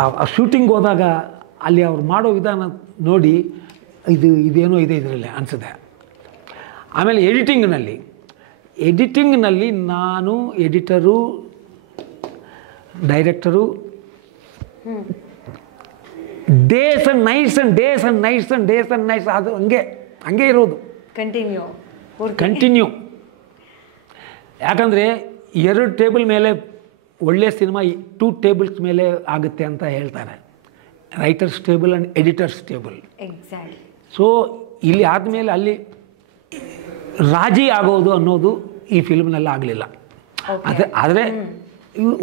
ಆ ಶೂಟಿಂಗ್ ಹೋದಾಗ ಅಲ್ಲಿ ಅವ್ರು ಮಾಡೋ ವಿಧಾನ ನೋಡಿ ಇದೇನೋ ಇದೆ ಇದರಲ್ಲಿ ಅನಿಸುತ್ತೆ. ಆಮೇಲೆ ಎಡಿಟಿಂಗ್ನಲ್ಲಿ ನಾನು editor, director, days and nights ಅದು ಹಂಗೆ ಇರೋದು ಕಂಟಿನ್ಯೂ. ಯಾಕಂದರೆ 2 ಟೇಬಲ್ ಮೇಲೆ ಒಳ್ಳೆಯ ಸಿನಿಮಾ 2 ಟೇಬಲ್ಸ್ ಮೇಲೆ ಆಗುತ್ತೆ ಅಂತ ಹೇಳ್ತಾರೆ, writers table and editors table. So ಇಲ್ಲಿ ಆದಮೇಲೆ ಅಲ್ಲಿ ರಾಜಿ ಆಗೋದು ಅನ್ನೋದು ಈ ಫಿಲ್ಮ್ನಲ್ಲಿ ಆಗಲಿಲ್ಲ. ಆದರೆ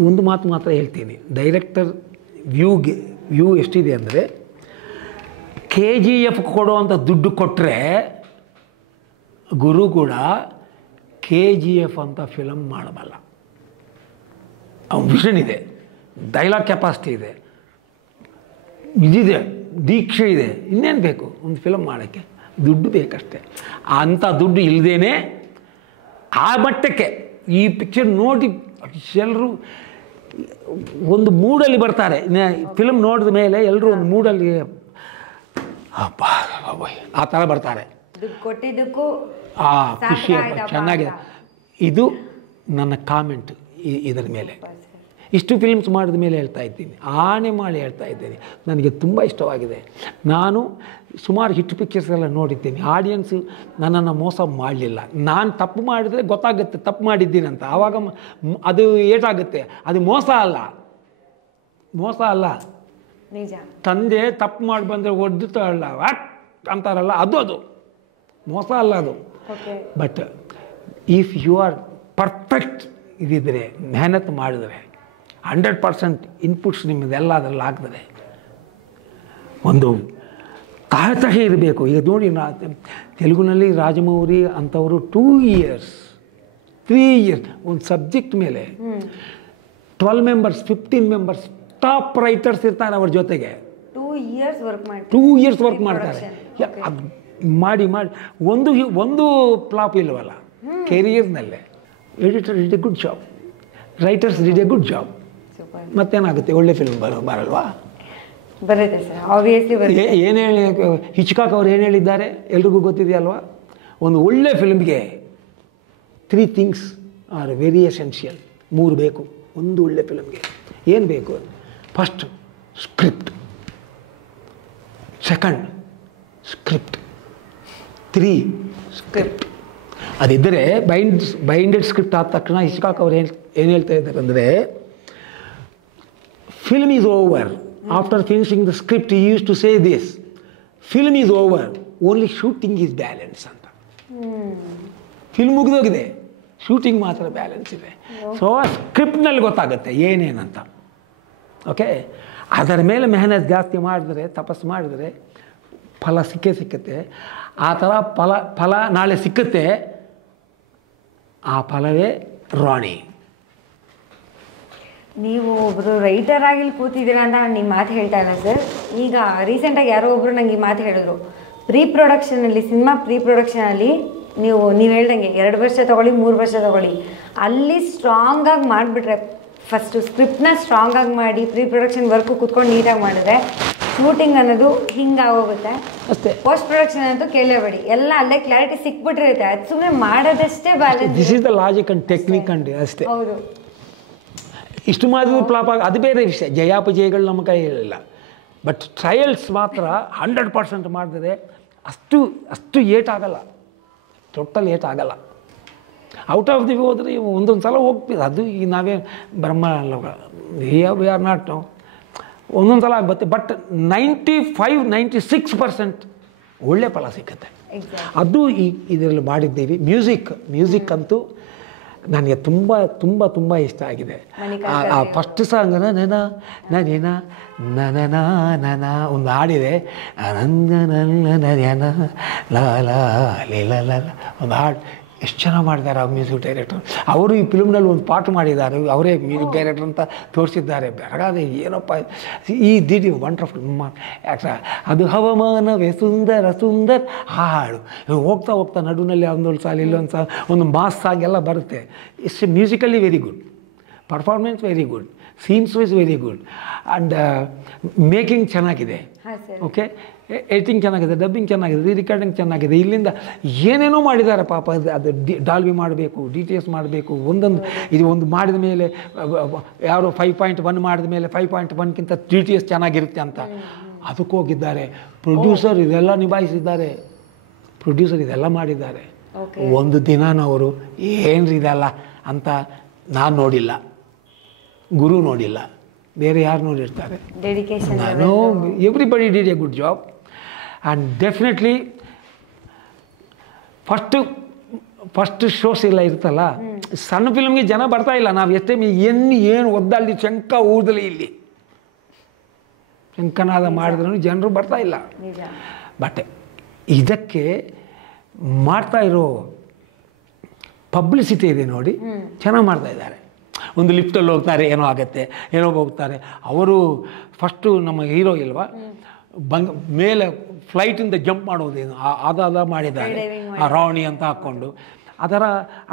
ಒಂದು ಮಾತು ಮಾತ್ರ ಹೇಳ್ತೀನಿ, ಡೈರೆಕ್ಟರ್ ವ್ಯೂ ಎಷ್ಟಿದೆ ಅಂದರೆ KGF ಕೊಡುವಂಥ ದುಡ್ಡು ಕೊಟ್ಟರೆ ಗುರು ಕೂಡ KGF ಅಂತ ಫಿಲಮ್ ಮಾಡಬಲ್ಲ. ಅವನ ವಿಷನ್ ಇದೆ, ಡೈಲಾಗ್ ಕೆಪಾಸಿಟಿ ಇದೆ, ಇದಿದೆ, ದೀಕ್ಷೆ ಇದೆ, ಇನ್ನೇನು ಬೇಕು ಒಂದು ಫಿಲಮ್ ಮಾಡೋಕ್ಕೆ? ದುಡ್ಡು ಬೇಕಷ್ಟೆ. ಅಂಥ ದುಡ್ಡು ಇಲ್ಲದೇ ಆ ಮಟ್ಟಕ್ಕೆ ಈ ಪಿಕ್ಚರ್ ನೋಡಿ ಎಲ್ಲರೂ ಒಂದು ಮೂಡಲ್ಲಿ ಬರ್ತಾರೆ. ಫಿಲಮ್ ನೋಡಿದ ಮೇಲೆ ಎಲ್ಲರೂ ಒಂದು ಮೂಡಲ್ಲಿ ಆ ಥರ ಬರ್ತಾರೆ. ಖುಷಿ ಚೆನ್ನಾಗಿದೆ. ಇದು ನನ್ನ ಕಾಮೆಂಟ್ ಇದರ ಮೇಲೆ. ಇಷ್ಟು ಫಿಲ್ಮ್ಸ್ ಮಾಡಿದ ಮೇಲೆ ಹೇಳ್ತಾ ಇದ್ದೀನಿ, ಆನೆ ಮಾಡಿ ಹೇಳ್ತಾ ಇದ್ದೀನಿ, ನನಗೆ ತುಂಬ ಇಷ್ಟವಾಗಿದೆ. ನಾನು ಸುಮಾರು ಹಿಟ್ ಪಿಕ್ಚರ್ಸ್ ಎಲ್ಲ ನೋಡಿದ್ದೀನಿ. ಆಡಿಯನ್ಸು ನನ್ನನ್ನು ಮೋಸ ಮಾಡಲಿಲ್ಲ. ನಾನು ತಪ್ಪು ಮಾಡಿದರೆ ಗೊತ್ತಾಗುತ್ತೆ ತಪ್ಪು ಮಾಡಿದ್ದೀನಿ ಅಂತ. ಆವಾಗ ಅದು ಏಟಾಗುತ್ತೆ. ಅದು ಮೋಸ ಅಲ್ಲ. ನಿಜ. ತಂದೆ ತಪ್ಪು ಮಾಡಿ ಬಂದರೆ ಒಡ್ಡುತ್ತಾಳಲ್ಲ ಅಂತಾರಲ್ಲ, ಅದು ಮೋಸ ಅಲ್ಲ ಅದು. But if you are perfect ಇದ್ದಿದ್ರೆ, ಮೆಹನತ್ ಮಾಡಿದರೆ 100% ಇನ್ಪುಟ್ಸ್ ನಿಮ್ಮದೆಲ್ಲ ಅದರಲ್ಲಿ ಆಗ್ತದೆ. ಒಂದು ತಾಳ್ತಹೆ ಇರಬೇಕು. ಈಗ ನೋಡಿ, ತೆಲುಗುನಲ್ಲಿ ರಾಜಮೌರಿ ಅಂಥವರು 2 ಇಯರ್ಸ್ 3 ಇಯರ್ಸ್ ಒಂದು ಸಬ್ಜೆಕ್ಟ್ ಮೇಲೆ 12 ಮೆಂಬರ್ಸ್ 15 ಮೆಂಬರ್ಸ್ ಟಾಪ್ ರೈಟರ್ಸ್ ಇರ್ತಾರೆ ಅವ್ರ ಜೊತೆಗೆ. 2 ಇಯರ್ಸ್ ವರ್ಕ್ ಮಾಡ್ತಾರೆ. ಅದು ಮಾಡಿ ಒಂದು ಫ್ಲಾಪ್ ಇಲ್ಲವಲ್ಲ ಕೆರಿಯರ್ನಲ್ಲೇ. Editor did a good job, writers did a good job. ಮತ್ತೇನಾಗುತ್ತೆ, ಒಳ್ಳೆ ಫಿಲ್ಮ್ ಬರಲ್ವಾ? ಬರುತ್ತೆ ಸರ್, ಆಬ್ವಿಯಸ್ಲಿ ಬರುತ್ತೆ. ಏನು ಹೇಳಿ ಹಿಚ್ಕಾಕ್ ಅವ್ರು ಏನು ಹೇಳಿದ್ದಾರೆ ಎಲ್ರಿಗೂ ಗೊತ್ತಿದೆಯಲ್ವಾ? ಒಂದು ಒಳ್ಳೆ ಫಿಲ್ಮ್ಗೆ 3 ಥಿಂಗ್ಸ್ ಆರ್ ವೆರಿ ಎಸೆನ್ಷಿಯಲ್. 3 ಬೇಕು ಒಂದು ಒಳ್ಳೆ ಫಿಲ್ಮ್ಗೆ. ಏನು ಬೇಕು? First script, second script, 3 script. ಅದಿದ್ದರೆ ಬೈಂಡೆಡ್ ಸ್ಕ್ರಿಪ್ಟ್ ಆದ ತಕ್ಷಣ ಹಿಚ್ಕಾಕ್ ಅವ್ರು ಏನು ಹೇಳ್ತಾ ಇದ್ದಾರೆ ಅಂದರೆ, film is over. After finishing the script, he used to say this, film is over, only shooting is balance ಅಂತ. ಫಿಲ್ಮ್ ಮುಗಿದೋಗಿದೆ, ಶೂಟಿಂಗ್ ಮಾತ್ರ ಬ್ಯಾಲೆನ್ಸ್ ಇದೆ. ಸೊ ಸ್ಕ್ರಿಪ್ಟ್ನಲ್ಲಿ ಗೊತ್ತಾಗುತ್ತೆ ಏನೇನಂತ. ಓಕೆ, ಅದರ ಮೇಲೆ ಮೆಹನತ್ ಜಾಸ್ತಿ ಮಾಡಿದ್ರೆ, ತಪಸ್ಸು ಮಾಡಿದರೆ ಫಲ ಸಿಕ್ಕುತ್ತೆ. ಆ ಥರ ಫಲ ನಾಳೆ ಸಿಕ್ಕುತ್ತೆ. ಆ ಫಲವೇ ರಾಣಿ. ನೀವು ಒಬ್ಬರು ರೈಟರ್ ಆಗಿ ಕೂತಿದ್ದೀರಾ ಅಂತ ನಾನು ನಿಮ್ಮ ಮಾತು ಹೇಳ್ತಾ ಇಲ್ಲ ಸರ್. ಈಗ ರೀಸೆಂಟಾಗಿ ಯಾರೋ ಒಬ್ಬರು ನನಗೆ ಈ ಮಾತು ಹೇಳಿದ್ರು, ಸಿನಿಮಾ ಪ್ರೀ ಪ್ರೊಡಕ್ಷನಲ್ಲಿ ನೀವು ಹೇಳ್ದಂಗೆ 2 ವರ್ಷ ತೊಗೊಳ್ಳಿ, 3 ವರ್ಷ ತೊಗೊಳ್ಳಿ, ಅಲ್ಲಿ ಸ್ಟ್ರಾಂಗಾಗಿ ಮಾಡಿಬಿಟ್ರೆ, ಫಸ್ಟು ಸ್ಕ್ರಿಪ್ಟ್ನ ಸ್ಟ್ರಾಂಗಾಗಿ ಮಾಡಿ ಪ್ರೀ ಪ್ರೊಡಕ್ಷನ್ ವರ್ಕು ಕೂತ್ಕೊಂಡು ನೀಟಾಗಿ ಮಾಡಿದ್ರೆ ಶೂಟಿಂಗ್ ಅನ್ನೋದು ಹಿಂಗಾಗೋಗುತ್ತೆ ಅಷ್ಟೇ. ಪೋಸ್ಟ್ ಪ್ರೊಡಕ್ಷನ್ ಅಂತೂ ಕೇಳಬೇಡಿ, ಎಲ್ಲ ಅಲ್ಲೇ ಕ್ಲಾರಿಟಿ ಸಿಕ್ಬಿಟ್ಟಿರುತ್ತೆ. ಅದು ಸುಮ್ಮನೆ ಮಾಡೋದಷ್ಟೇ balance. This is the logic and technique and ಅಷ್ಟೇ. ಹೌದು, ಇಷ್ಟು ಮಾಡಿದ್ರು ಫ್ಲಾಪ್ ಆಗ ಅದು ಬೇರೆ ವಿಷಯ. ಜಯಾಪಜಯಗಳು ನಮ್ಮ ಕೈಯಲ್ಲಿಲ್ಲ. ಬಟ್ ಟ್ರಯಲ್ಸ್ ಮಾತ್ರ 100% ಮಾಡಿದ್ರೆ ಅಷ್ಟು ಏಟಾಗಲ್ಲ, ಟೋಟಲ್ ಏಟಾಗಲ್ಲ. ಔಟ್ ಆಫ್ ದಿ ಹೋದರೆ ಒಂದೊಂದು ಸಲ ಹೋಗ್ತೀವಿ. ಅದು ಈಗ ನಾವೇ ಬ್ರಹ್ಮ ಅಲ್ಲ, ವಿ ಆರ್ ನಾಟ್. ಒಂದೊಂದು ಸಲ ಆಗುತ್ತೆ. ಬಟ್ 95-96% ಒಳ್ಳೆ ಫಲ ಸಿಕ್ಕತ್ತೆ. ಅದು ಇದರಲ್ಲಿ ಮಾಡಿದ್ದೀವಿ. ಮ್ಯೂಸಿಕ್ ಅಂತೂ ನನಗೆ ತುಂಬ ತುಂಬ ತುಂಬ ಇಷ್ಟ ಆಗಿದೆ. ಆ ಫಸ್ಟ್ ಸಾಂಗ್ ನನ ಒಂದು ಹಾಡಿದೆ, ಒಂದು ಹಾಡು ಎಷ್ಟು ಚೆನ್ನಾಗಿ ಮಾಡಿದ್ದಾರೆ ಆ ಮ್ಯೂಸಿಕ್ ಡೈರೆಕ್ಟರ್. ಅವರು ಈ ಫಿಲ್ಮ್ನಲ್ಲಿ ಒಂದು ಪಾಠ ಮಾಡಿದ್ದಾರೆ, ಅವರೇ ಮ್ಯೂಸಿಕ್ ಡೈರೆಕ್ಟರ್ ಅಂತ ತೋರಿಸಿದ್ದಾರೆ. ಬೆರಗಾದೆ ಏನಪ್ಪ ಈ ಡಿಡ್ ವಂಡರ್ಫುಲ್. ಯಾಕೆ ಅದು ಹವಾಮಾನವೇ ಸುಂದರ ಹಾಡು. ಹೋಗ್ತಾ ನಡುವಿನಲ್ಲಿ ಒಂದೊಂದು ಸಾಲ ಇಲ್ಲೊಂದು ಸಾಲ ಒಂದು ಮಾಸ್ ಸಾಂಗ್ ಎಲ್ಲ ಬರುತ್ತೆ. It's musically very good, performance very good, scenes is very good and making ಚೆನ್ನಾಗಿದೆ. ಹಾಂ ಸರ್. ಓಕೆ, ಎಡಿಟಿಂಗ್ ಚೆನ್ನಾಗಿದೆ, ಡಬ್ಬಿಂಗ್ ಚೆನ್ನಾಗಿದೆ, ರಿಕಾರ್ಡಿಂಗ್ ಚೆನ್ನಾಗಿದೆ. ಇಲ್ಲಿಂದ ಏನೇನೋ ಮಾಡಿದ್ದಾರೆ ಪಾಪ. ಅದು ಡಾಲ್ಬಿ ಮಾಡಬೇಕು, DTS ಮಾಡಬೇಕು, ಒಂದೊಂದು ಇದು ಒಂದು ಮಾಡಿದ ಮೇಲೆ ಯಾರು 5.1 ಮಾಡಿದ ಮೇಲೆ 5.1ಕ್ಕಿಂತ DTS ಚೆನ್ನಾಗಿರುತ್ತೆ ಅಂತ ಅದಕ್ಕೆ ಹೋಗಿದ್ದಾರೆ. ಪ್ರೊಡ್ಯೂಸರ್ ಇದೆಲ್ಲ ನಿಭಾಯಿಸಿದ್ದಾರೆ, ಪ್ರೊಡ್ಯೂಸರ್ ಇದೆಲ್ಲ ಮಾಡಿದ್ದಾರೆ. ಒಂದು ದಿನನವರು ಏನ್ರಿ ಇದೆಲ್ಲ ಅಂತ ನಾನು ನೋಡಿಲ್ಲ, ಗುರು ನೋಡಿಲ್ಲ, ಬೇರೆ ಯಾರು ನೋಡಿರ್ತಾರೆ? ಡೆಡಿಕೇಶನ್. ನಾನು everybody did a good job and definitely first shows ಎಲ್ಲ ಇರ್ತಲ್ಲ, ಸಣ್ಣ ಫಿಲ್ಮ್ಗೆ ಜನ ಬರ್ತಾ ಇಲ್ಲ. ನಾವು ಎಷ್ಟೇ ಏನು ಒದ್ದಾಡಿ ಶಂಕ ಊದಲಿ ಇಲ್ಲಿ ಶಂಕನಾದ ಮಾಡಿದ್ರೂ ಜನರು ಬರ್ತಾ ಇಲ್ಲ. ಬಟ್ ಇದಕ್ಕೆ ಮಾಡ್ತಾ ಇರೋ ಪಬ್ಲಿಸಿಟಿ ಇದೆ ನೋಡಿ, ಚೆನ್ನಾಗಿ ಮಾಡ್ತಾ ಇದ್ದಾರೆ. ಒಂದು ಲಿಫ್ಟಲ್ಲಿ ಹೋಗ್ತಾರೆ, ಏನೋ ಆಗುತ್ತೆ, ಏನೋ ಹೋಗ್ತಾರೆ. ಅವರು ಫಸ್ಟು ನಮ್ಮ ಹೀರೋ ಇಲ್ವಾ, ಮೇಲೆ ಫ್ಲೈಟಿಂದ ಜಂಪ್ ಮಾಡೋದೇನು ಅದಾದ ಮಾಡಿದ್ದಾರೆ, ಆ ರಾವಣಿ ಅಂತ ಹಾಕ್ಕೊಂಡು ಅದರ.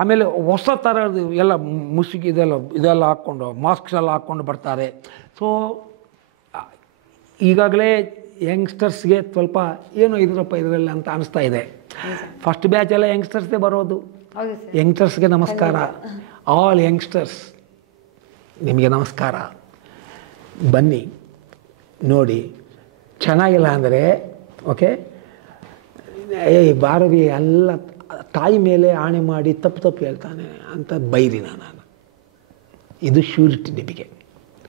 ಆಮೇಲೆ ಹೊಸ ಥರದ್ದು ಎಲ್ಲ ಮುಸುಗಿ ಇದೆಲ್ಲ ಹಾಕ್ಕೊಂಡು ಮಾಸ್ಕ್ಸ್ ಎಲ್ಲ ಹಾಕ್ಕೊಂಡು ಬರ್ತಾರೆ. ಸೊ ಈಗಾಗಲೇ ಯಂಗ್ಸ್ಟರ್ಸ್ಗೆ ಸ್ವಲ್ಪ ಏನೋ ಇದ್ರಪ್ಪ ಇದರಲ್ಲಿ ಅಂತ ಅನಿಸ್ತಾ ಇದೆ. ಫಸ್ಟ್ ಬ್ಯಾಚ್ ಎಲ್ಲ ಯಂಗ್ಸ್ಟರ್ಸ್ದೇ ಬರೋದು. ಯಂಗ್ಸ್ಟರ್ಸ್ಗೆ ನಮಸ್ಕಾರ, ಆಲ್ ಯಂಗ್ಸ್ಟರ್ಸ್ ನಿಮಗೆ ನಮಸ್ಕಾರ. ಬನ್ನಿ ನೋಡಿ, ಚೆನ್ನಾಗಿಲ್ಲ ಅಂದರೆ ಓಕೆ, ಬಾರವಿ ಎಲ್ಲ ತಾಯಿ ಮೇಲೆ ಆಣೆ ಮಾಡಿ ತಪ್ಪು ಹೇಳ್ತಾನೆ ಅಂತ ಬೈರಿ ನಾನು. ಇದು ಶ್ಯೂರಿಟಿ ನಿಮಗೆ.